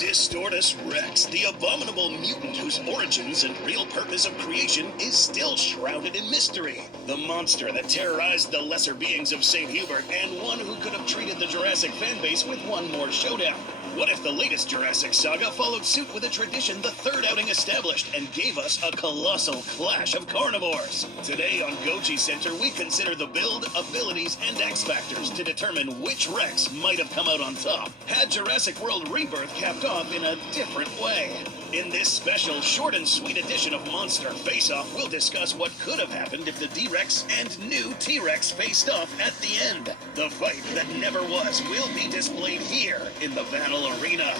Distortus Rex, the abominable mutant whose origins and real purpose of creation is still shrouded in mystery. The monster that terrorized the lesser beings of St. Hubert, and one who could have treated the Jurassic fanbase with one more showdown. What if the latest Jurassic saga followed suit with a tradition the third outing established and gave us a colossal clash of carnivores? Today on Goji Center, we consider the build, abilities, and X factors to determine which Rex might have come out on top had Jurassic World Rebirth capped off in a different way. In this special, short and sweet edition of Monster Face-Off, we'll discuss what could have happened if the D-Rex and new T-Rex faced off at the end. The fight that never was will be displayed here in the battle arena.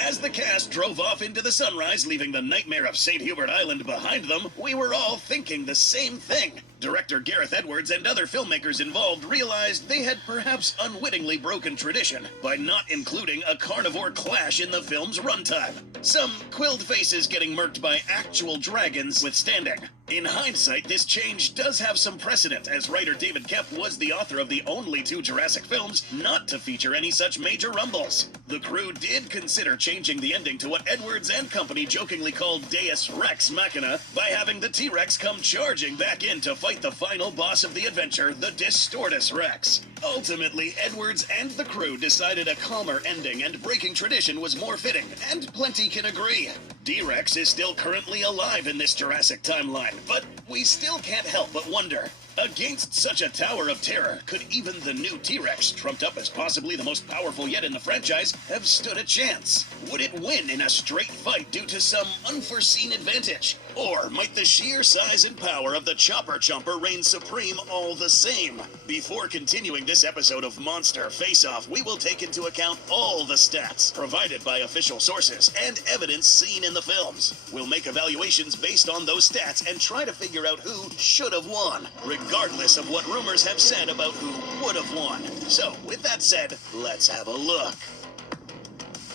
As the cast drove off into the sunrise, leaving the nightmare of St. Hubert Island behind them, we were all thinking the same thing. Director Gareth Edwards and other filmmakers involved realized they had perhaps unwittingly broken tradition by not including a carnivore clash in the film's runtime. Some quilled faces getting murked by actual dragons withstanding. In hindsight, this change does have some precedent, as writer David Koepp was the author of the only two Jurassic films not to feature any such major rumbles. The crew did consider changing the ending to what Edwards and company jokingly called Deus Rex Machina by having the T-Rex come charging back in to fight the final boss of the adventure, the Distortus Rex. Ultimately, Edwards and the crew decided a calmer ending and breaking tradition was more fitting, and plenty can agree. D-Rex is still currently alive in this Jurassic timeline, but we still can't help but wonder, against such a tower of terror, could even the new T-Rex, trumped up as possibly the most powerful yet in the franchise, have stood a chance? Would it win in a straight fight due to some unforeseen advantage? Or might the sheer size and power of the Chopper Chomper reign supreme all the same? Before continuing this episode of Monster Face-Off, we will take into account all the stats provided by official sources and evidence seen in the films. We'll make evaluations based on those stats and try to figure out who should have won, regardless of what rumors have said about who would have won. So, with that said, let's have a look.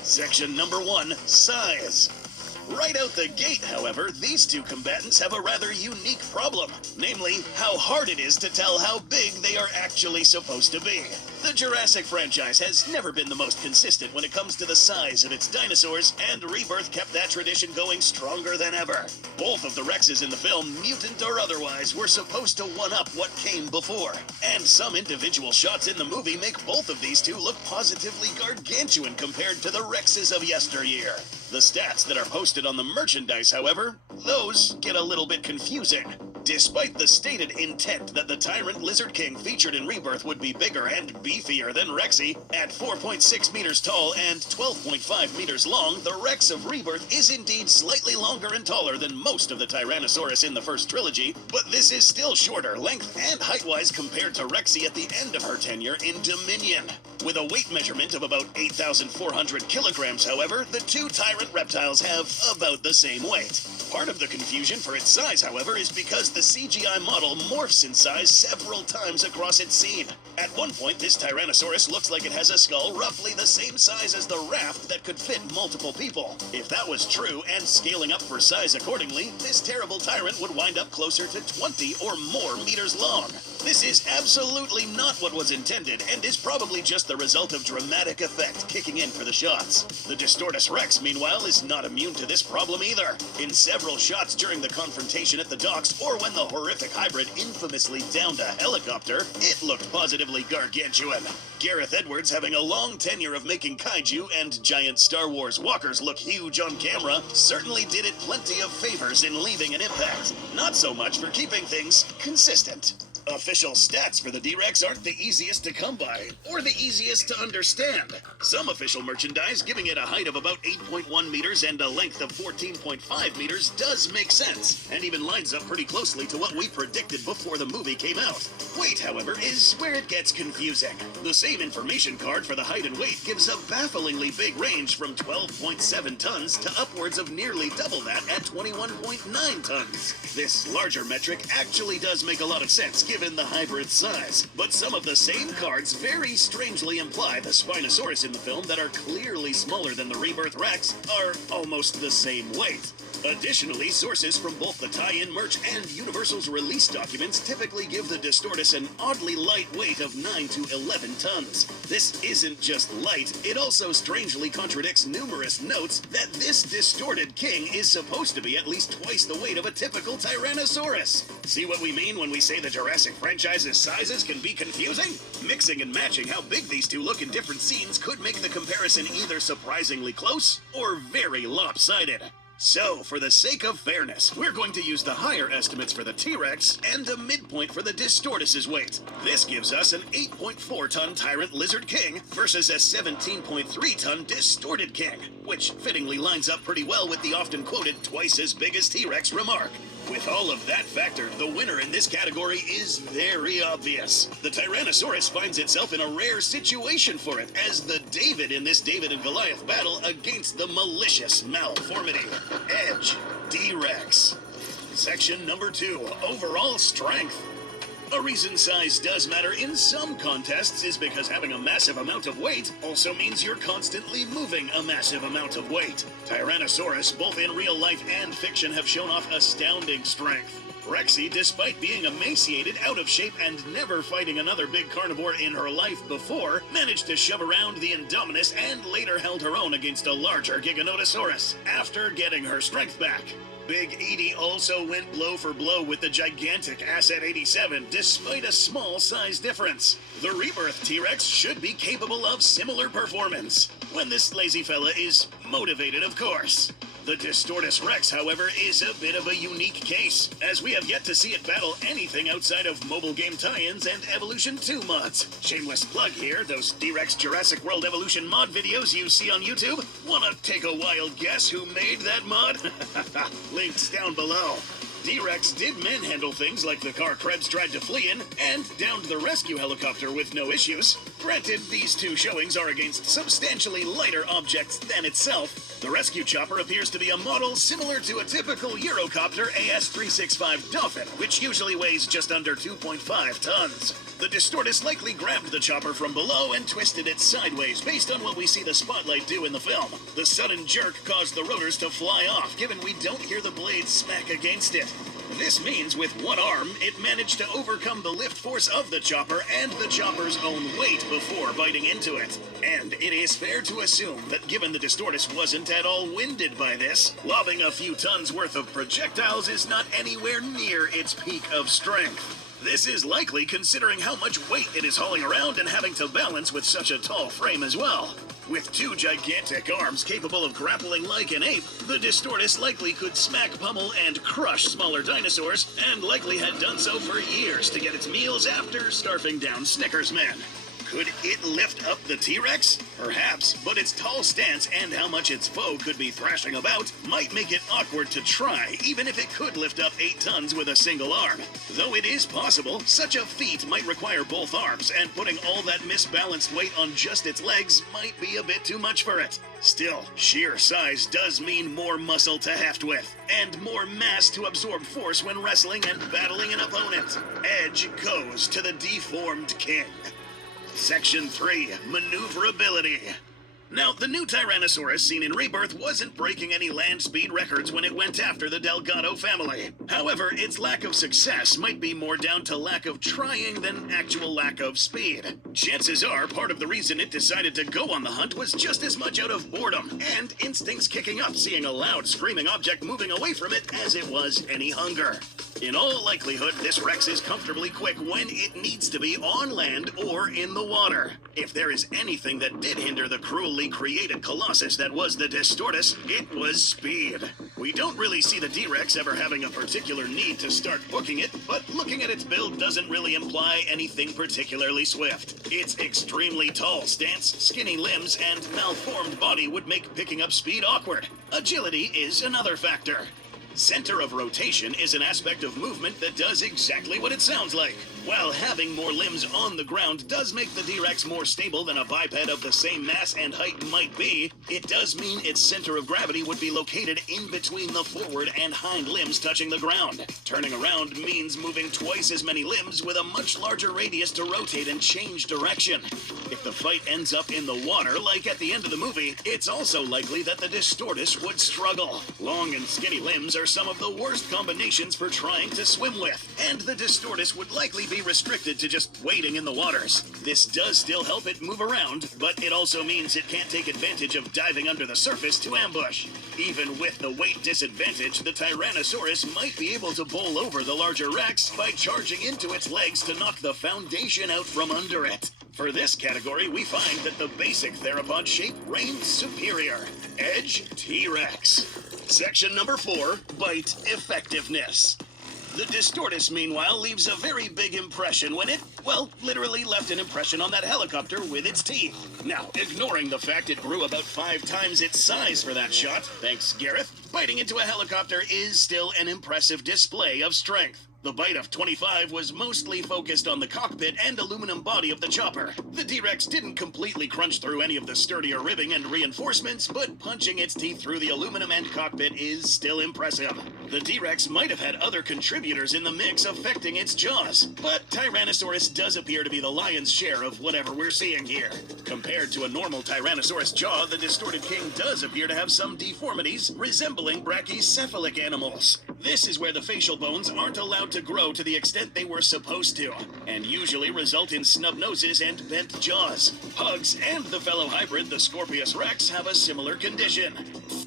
Section number 1, size. Right out the gate, however, these two combatants have a rather unique problem, namely, how hard it is to tell how big they are actually supposed to be. The Jurassic franchise has never been the most consistent when it comes to the size of its dinosaurs, and Rebirth kept that tradition going stronger than ever. Both of the Rexes in the film, mutant or otherwise, were supposed to one-up what came before, and some individual shots in the movie make both of these two look positively gargantuan compared to the Rexes of yesteryear. The stats that are posted on the merchandise, however, those get a little bit confusing. Despite the stated intent that the Tyrant Lizard King featured in Rebirth would be bigger and beefier than Rexy, at 4.6 meters tall and 12.5 meters long, the Rex of Rebirth is indeed slightly longer and taller than most of the Tyrannosaurus in the first trilogy, but this is still shorter length and height-wise compared to Rexy at the end of her tenure in Dominion. With a weight measurement of about 8,400 kilograms, however, the two Tyrant reptiles have about the same weight. Part of the confusion for its size, however, is because the CGI model morphs in size several times across its scene. At one point, this Tyrannosaurus looks like it has a skull roughly the same size as the raft that could fit multiple people. If that was true, and scaling up for size accordingly, this terrible tyrant would wind up closer to 20 or more meters long. This is absolutely not what was intended, and is probably just the result of dramatic effect kicking in for the shots. The Distortus Rex, meanwhile, is not immune to this problem either. In several shots during the confrontation at the docks, or when the horrific hybrid infamously downed a helicopter, it looked positively gargantuan. Gareth Edwards, having a long tenure of making kaiju and giant Star Wars walkers look huge on camera, certainly did it plenty of favors in leaving an impact. Not so much for keeping things consistent. Official stats for the D-Rex aren't the easiest to come by, or the easiest to understand. Some official merchandise giving it a height of about 8.1 meters and a length of 14.5 meters does make sense, and even lines up pretty closely to what we predicted before the movie came out. Weight, however, is where it gets confusing. The same information card for the height and weight gives a bafflingly big range from 12.7 tons to upwards of nearly double that at 21.9 tons. This larger metric actually does make a lot of sense given the hybrid size, but some of the same cards very strangely imply the Spinosaurus in the film that are clearly smaller than the Rebirth Rex are almost the same weight. Additionally, sources from both the tie-in merch and Universal's release documents typically give the Distortus an oddly light weight of 9 to 11 tons. This isn't just light, it also strangely contradicts numerous notes that this distorted king is supposed to be at least twice the weight of a typical Tyrannosaurus. See what we mean when we say the Jurassic franchise's sizes can be confusing? Mixing and matching how big these two look in different scenes could make the comparison either surprisingly close or very lopsided. So, for the sake of fairness, we're going to use the higher estimates for the T-Rex and a midpoint for the Distortus's weight. This gives us an 8.4-ton Tyrant Lizard King versus a 17.3-ton Distorted King, which fittingly lines up pretty well with the often quoted twice as big as T-Rex remark. With all of that factored, the winner in this category is very obvious. The Tyrannosaurus finds itself in a rare situation for it, as the David in this David and Goliath battle against the malicious Malformity. Edge, D-Rex. Section number 2, overall strength. A reason size does matter in some contests is because having a massive amount of weight also means you're constantly moving a massive amount of weight. Tyrannosaurus, both in real life and fiction, have shown off astounding strength. Rexy, despite being emaciated, out of shape, and never fighting another big carnivore in her life before, managed to shove around the Indominus and later held her own against a larger Giganotosaurus, after getting her strength back. Big Edie also went blow for blow with the gigantic Asset 87, despite a small size difference. The Rebirth T-Rex should be capable of similar performance, when this lazy fella is motivated, of course. The Distortus Rex, however, is a bit of a unique case, as we have yet to see it battle anything outside of mobile game tie-ins and Evolution 2 mods. Shameless plug here, those D-Rex Jurassic World Evolution mod videos you see on YouTube? Wanna take a wild guess who made that mod? Links down below. D-Rex did manhandle things like the car Krebs tried to flee in, and downed the rescue helicopter with no issues. Granted, these two showings are against substantially lighter objects than itself. The rescue chopper appears to be a model similar to a typical Eurocopter AS-365 Dolphin, which usually weighs just under 2.5 tons. The Distortus likely grabbed the chopper from below and twisted it sideways based on what we see the spotlight do in the film. The sudden jerk caused the rotors to fly off, given we don't hear the blades smack against it. This means with one arm, it managed to overcome the lift force of the chopper and the chopper's own weight before biting into it. And it is fair to assume that given the Distortus wasn't at all winded by this, lobbing a few tons worth of projectiles is not anywhere near its peak of strength. This is likely considering how much weight it is hauling around and having to balance with such a tall frame as well. With two gigantic arms capable of grappling like an ape, the Distortus likely could smack, pummel, and crush smaller dinosaurs, and likely had done so for years to get its meals after scarfing down Snickers Men. Could it lift up the T-Rex? Perhaps, but its tall stance and how much its foe could be thrashing about might make it awkward to try, even if it could lift up 8 tons with a single arm. Though it is possible, such a feat might require both arms, and putting all that misbalanced weight on just its legs might be a bit too much for it. Still, sheer size does mean more muscle to heft with, and more mass to absorb force when wrestling and battling an opponent. Edge goes to the deformed king. Section 3, Maneuverability. Now, the new Tyrannosaurus seen in Rebirth wasn't breaking any land speed records when it went after the Delgado family. However, its lack of success might be more down to lack of trying than actual lack of speed. Chances are part of the reason it decided to go on the hunt was just as much out of boredom and instincts kicking up seeing a loud screaming object moving away from it as it was any hunger. In all likelihood, this Rex is comfortably quick when it needs to be on land or in the water. If there is anything that did hinder the cruelly created colossus that was the Distortus, it was speed. We don't really see the D-Rex ever having a particular need to start booking it, but looking at its build doesn't really imply anything particularly swift. Its extremely tall stance, skinny limbs, and malformed body would make picking up speed awkward. Agility is another factor. Center of rotation is an aspect of movement that does exactly what it sounds like. While having more limbs on the ground does make the T-Rex more stable than a biped of the same mass and height might be, it does mean its center of gravity would be located in between the forward and hind limbs touching the ground. Turning around means moving twice as many limbs with a much larger radius to rotate and change direction. If the fight ends up in the water, like at the end of the movie, it's also likely that the Distortus would struggle. Long and skinny limbs are some of the worst combinations for trying to swim with, and the Distortus would likely be restricted to just wading in the waters. This does still help it move around, but it also means it can't take advantage of diving under the surface to ambush. Even with the weight disadvantage, the Tyrannosaurus might be able to bowl over the larger Rex by charging into its legs to knock the foundation out from under it. For this category, we find that the basic theropod shape reigns superior. Edge T-Rex. Section number 4, Bite Effectiveness. The Distortus, meanwhile, leaves a very big impression when it, well, literally left an impression on that helicopter with its teeth. Now, ignoring the fact it grew about 5 times its size for that shot, thanks Gareth, biting into a helicopter is still an impressive display of strength. The bite of 25 was mostly focused on the cockpit and aluminum body of the chopper. The T-Rex didn't completely crunch through any of the sturdier ribbing and reinforcements, but punching its teeth through the aluminum and cockpit is still impressive. The T-Rex might have had other contributors in the mix affecting its jaws, but Tyrannosaurus does appear to be the lion's share of whatever we're seeing here. Compared to a normal Tyrannosaurus jaw, the Distorted King does appear to have some deformities resembling brachycephalic animals. This is where the facial bones aren't allowed to grow to the extent they were supposed to, and usually result in snub noses and bent jaws. Pugs and the fellow hybrid, the Scorpius Rex, have a similar condition.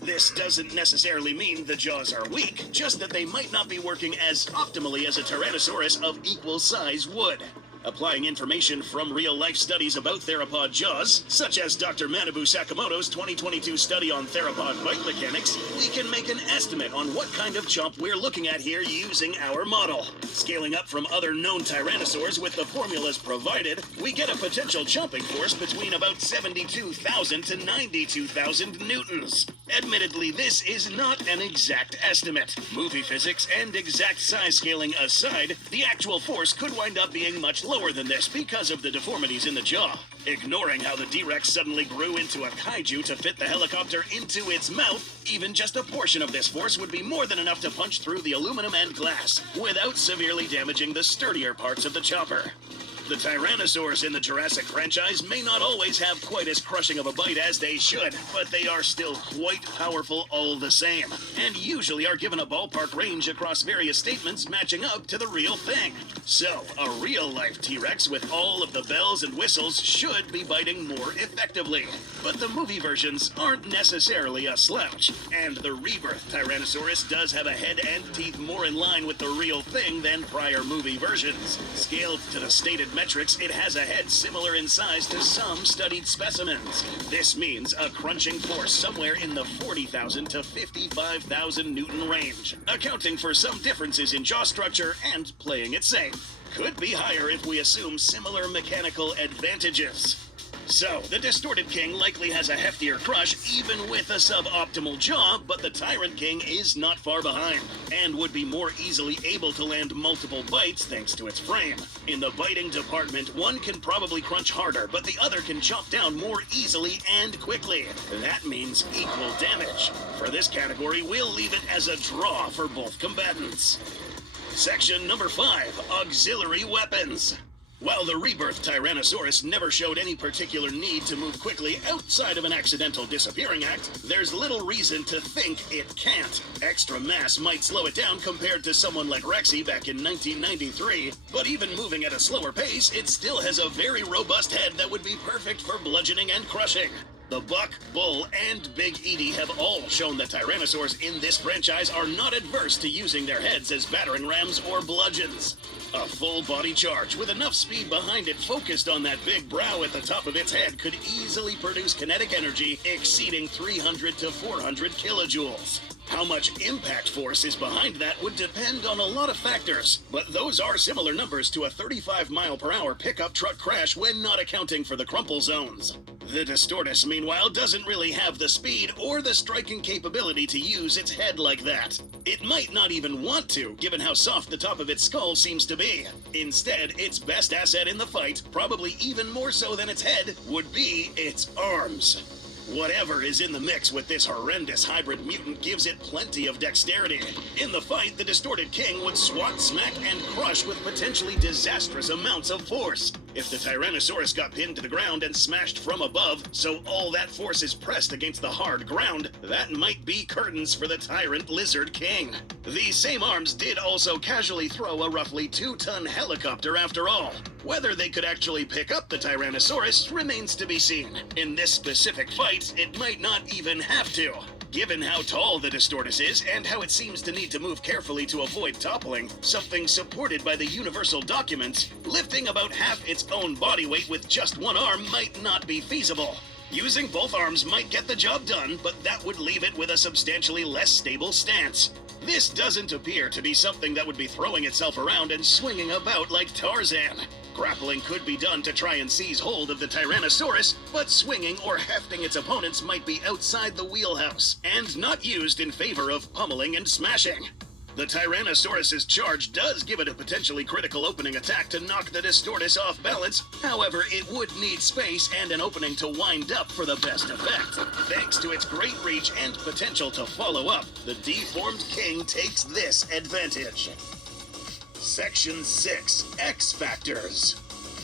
This doesn't necessarily mean the jaws are weak, just that they might not be working as optimally as a Tyrannosaurus of equal size would. Applying information from real-life studies about theropod jaws, such as Dr. Manabu Sakamoto's 2022 study on theropod bite mechanics, we can make an estimate on what kind of chomp we're looking at here using our model. Scaling up from other known tyrannosaurs with the formulas provided, we get a potential chomping force between about 72,000 to 92,000 newtons. Admittedly, this is not an exact estimate. Movie physics and exact size scaling aside, the actual force could wind up being much lower than this because of the deformities in the jaw. Ignoring how the T-Rex suddenly grew into a kaiju to fit the helicopter into its mouth, even just a portion of this force would be more than enough to punch through the aluminum and glass without severely damaging the sturdier parts of the chopper. The Tyrannosaurs in the Jurassic franchise may not always have quite as crushing of a bite as they should, but they are still quite powerful all the same, and usually are given a ballpark range across various statements matching up to the real thing. So, a real-life T-Rex with all of the bells and whistles should be biting more effectively. But the movie versions aren't necessarily a slouch, and the rebirth Tyrannosaurus does have a head and teeth more in line with the real thing than prior movie versions. Scaled to the stated metrics, it has a head similar in size to some studied specimens. This means a crunching force somewhere in the 40,000 to 55,000 Newton range, accounting for some differences in jaw structure and playing it safe. Could be higher if we assume similar mechanical advantages. So, the Distorted King likely has a heftier crush even with a suboptimal jaw, but the Tyrant King is not far behind, and would be more easily able to land multiple bites thanks to its frame. In the biting department, one can probably crunch harder, but the other can chop down more easily and quickly. That means equal damage. For this category, we'll leave it as a draw for both combatants. Section number 5, Auxiliary Weapons. While the rebirth Tyrannosaurus never showed any particular need to move quickly outside of an accidental disappearing act, there's little reason to think it can't. Extra mass might slow it down compared to someone like Rexy back in 1993, but even moving at a slower pace, it still has a very robust head that would be perfect for bludgeoning and crushing. The Buck, Bull, and Big Edie have all shown that Tyrannosaurs in this franchise are not adverse to using their heads as battering rams or bludgeons. A full-body charge with enough speed behind it focused on that big brow at the top of its head could easily produce kinetic energy exceeding 300 to 400 kilojoules. How much impact force is behind that would depend on a lot of factors, but those are similar numbers to a 35-mile-per-hour pickup truck crash when not accounting for the crumple zones. The Distortus, meanwhile, doesn't really have the speed or the striking capability to use its head like that. It might not even want to, given how soft the top of its skull seems to be. Instead, its best asset in the fight, probably even more so than its head, would be its arms. Whatever is in the mix with this horrendous hybrid mutant gives it plenty of dexterity. In the fight, the Distorted King would swat, smack, and crush with potentially disastrous amounts of force. If the Tyrannosaurus got pinned to the ground and smashed from above, so all that force is pressed against the hard ground, that might be curtains for the Tyrant Lizard King. These same arms did also casually throw a roughly 2-ton helicopter after all. Whether they could actually pick up the Tyrannosaurus remains to be seen. In this specific fight, it might not even have to. Given how tall the Distortus is and how it seems to need to move carefully to avoid toppling, something supported by the Universal documents, lifting about half its own body weight with just one arm might not be feasible. Using both arms might get the job done, but that would leave it with a substantially less stable stance. This doesn't appear to be something that would be throwing itself around and swinging about like Tarzan. Grappling could be done to try and seize hold of the Tyrannosaurus, but swinging or hefting its opponents might be outside the wheelhouse, and not used in favor of pummeling and smashing. The Tyrannosaurus's charge does give it a potentially critical opening attack to knock the Distortus off balance. However, it would need space and an opening to wind up for the best effect. Thanks to its great reach and potential to follow up, the deformed king takes this advantage. Section 6. X Factors.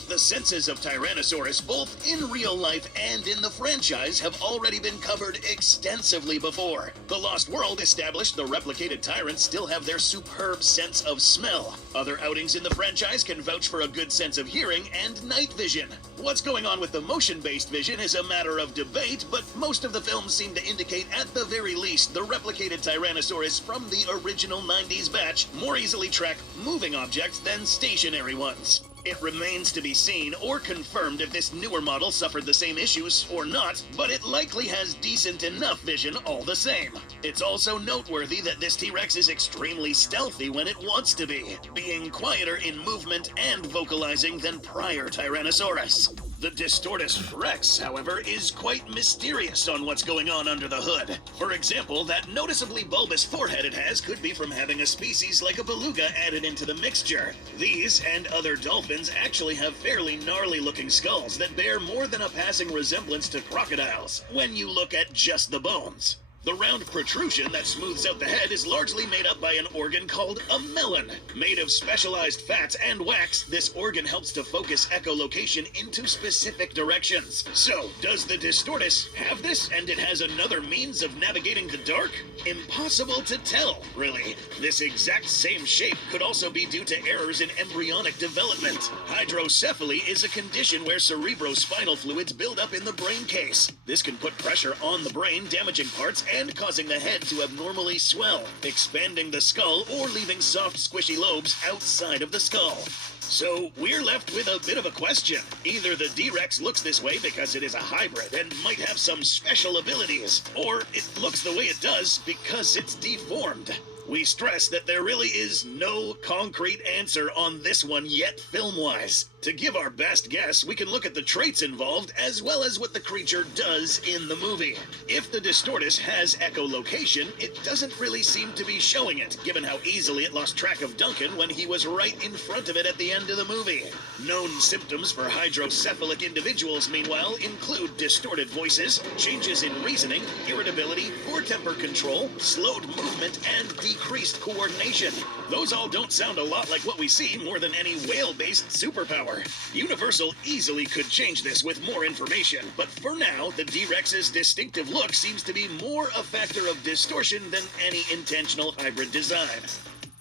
The senses of Tyrannosaurus, both in real life and in the franchise, have already been covered extensively before. The Lost World established the replicated tyrants still have their superb sense of smell. Other outings in the franchise can vouch for a good sense of hearing and night vision. What's going on with the motion-based vision is a matter of debate, but most of the films seem to indicate at the very least the replicated Tyrannosaurus from the original 90s batch more easily track moving objects than stationary ones. It remains to be seen or confirmed if this newer model suffered the same issues or not, but it likely has decent enough vision all the same. It's also noteworthy that this T-Rex is extremely stealthy when it wants to be, being quieter in movement and vocalizing than prior Tyrannosaurus. The Distortus Rex, however, is quite mysterious on what's going on under the hood. For example, that noticeably bulbous forehead it has could be from having a species like a beluga added into the mixture. These and other dolphins actually have fairly gnarly-looking skulls that bear more than a passing resemblance to crocodiles when you look at just the bones. The round protrusion that smooths out the head is largely made up by an organ called a melon. Made of specialized fats and wax, this organ helps to focus echolocation into specific directions. So, does the Distortus have this and it has another means of navigating the dark? Impossible to tell, really. This exact same shape could also be due to errors in embryonic development. Hydrocephaly is a condition where cerebrospinal fluids build up in the brain case. This can put pressure on the brain, damaging parts and causing the head to abnormally swell, expanding the skull or leaving soft, squishy lobes outside of the skull. So we're left with a bit of a question. Either the D-Rex looks this way because it is a hybrid and might have some special abilities, or it looks the way it does because it's deformed. We stress that there really is no concrete answer on this one yet film-wise. To give our best guess, we can look at the traits involved as well as what the creature does in the movie. If the Distortus has echolocation, it doesn't really seem to be showing it, given how easily it lost track of Duncan when he was right in front of it at the end of the movie. Known symptoms for hydrocephalic individuals, meanwhile, include distorted voices, changes in reasoning, irritability, poor temper control, slowed movement, and decreased coordination. Those all don't sound a lot like what we see more than any whale-based superpower. Universal easily could change this with more information, but for now, the D-Rex's distinctive look seems to be more a factor of distortion than any intentional hybrid design.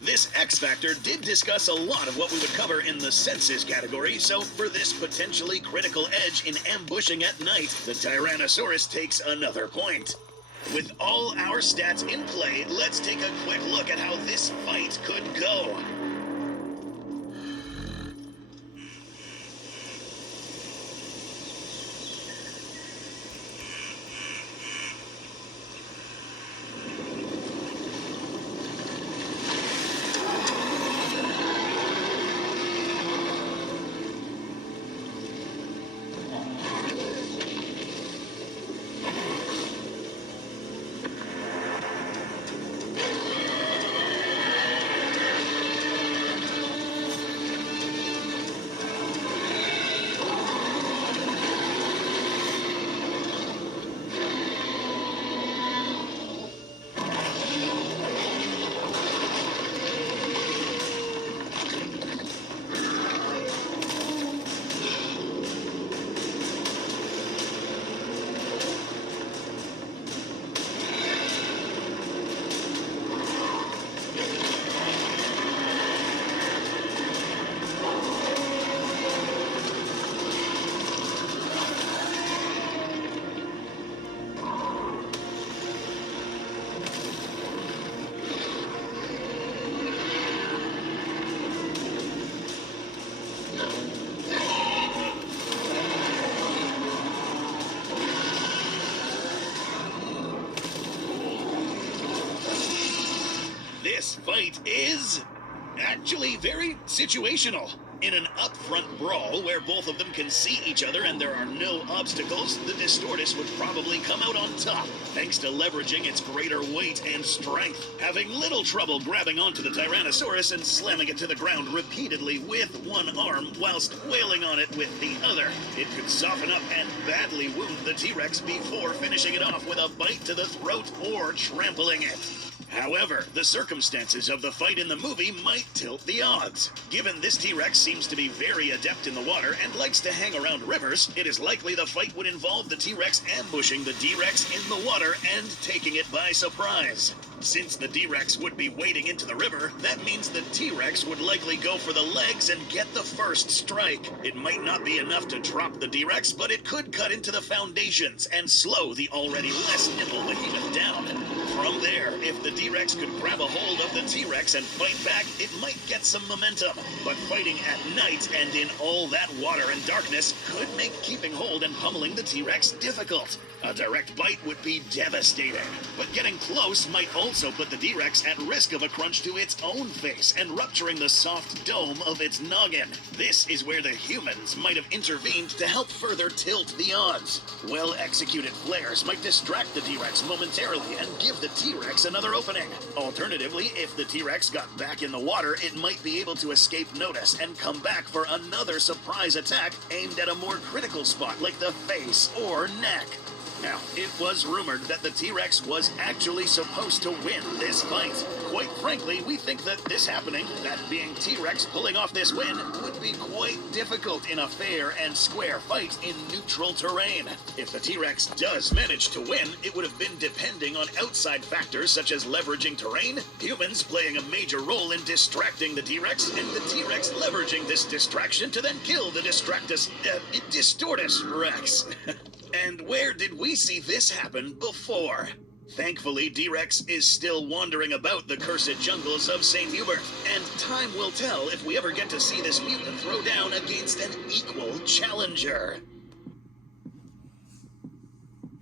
This X Factor did discuss a lot of what we would cover in the senses category, so for this potentially critical edge in ambushing at night, the Tyrannosaurus takes another point. With all our stats in play, let's take a quick look at how this fight could go. This fight is actually very situational. In an upfront brawl where both of them can see each other and there are no obstacles, the Distortus would probably come out on top, thanks to leveraging its greater weight and strength, having little trouble grabbing onto the Tyrannosaurus and slamming it to the ground repeatedly with one arm whilst wailing on it with the other. It could soften up and badly wound the T-Rex before finishing it off with a bite to the throat or trampling it. However, the circumstances of the fight in the movie might tilt the odds. Given this T-Rex seems to be very adept in the water and likes to hang around rivers, it is likely the fight would involve the T-Rex ambushing the D-Rex in the water and taking it by surprise. Since the D-Rex would be wading into the river, that means the T-Rex would likely go for the legs and get the first strike. It might not be enough to drop the D-Rex, but it could cut into the foundations and slow the already less nimble behemoth down. From there, if the D-Rex could grab a hold of the T-Rex and fight back, it might get some momentum. But fighting at night and in all that water and darkness could make keeping hold and pummeling the T-Rex difficult. A direct bite would be devastating, but getting close might also put the D-Rex at risk of a crunch to its own face and rupturing the soft dome of its noggin. This is where the humans might have intervened to help further tilt the odds. Well-executed flares might distract the D-Rex momentarily and give the T-Rex another opening. Alternatively, if the T-Rex got back in the water, it might be able to escape notice and come back for another surprise attack aimed at a more critical spot like the face or neck. Now, it was rumored that the T-Rex was actually supposed to win this fight. Quite frankly, we think that this happening, that being T-Rex pulling off this win, would be quite difficult in a fair and square fight in neutral terrain. If the T-Rex does manage to win, it would have been depending on outside factors such as leveraging terrain, humans playing a major role in distracting the T-Rex, and the T-Rex leveraging this distraction to then kill the Distortus Rex. And where did we see this happen before? Thankfully, D-Rex is still wandering about the cursed jungles of St. Hubert, and time will tell if we ever get to see this mutant throw down against an equal challenger.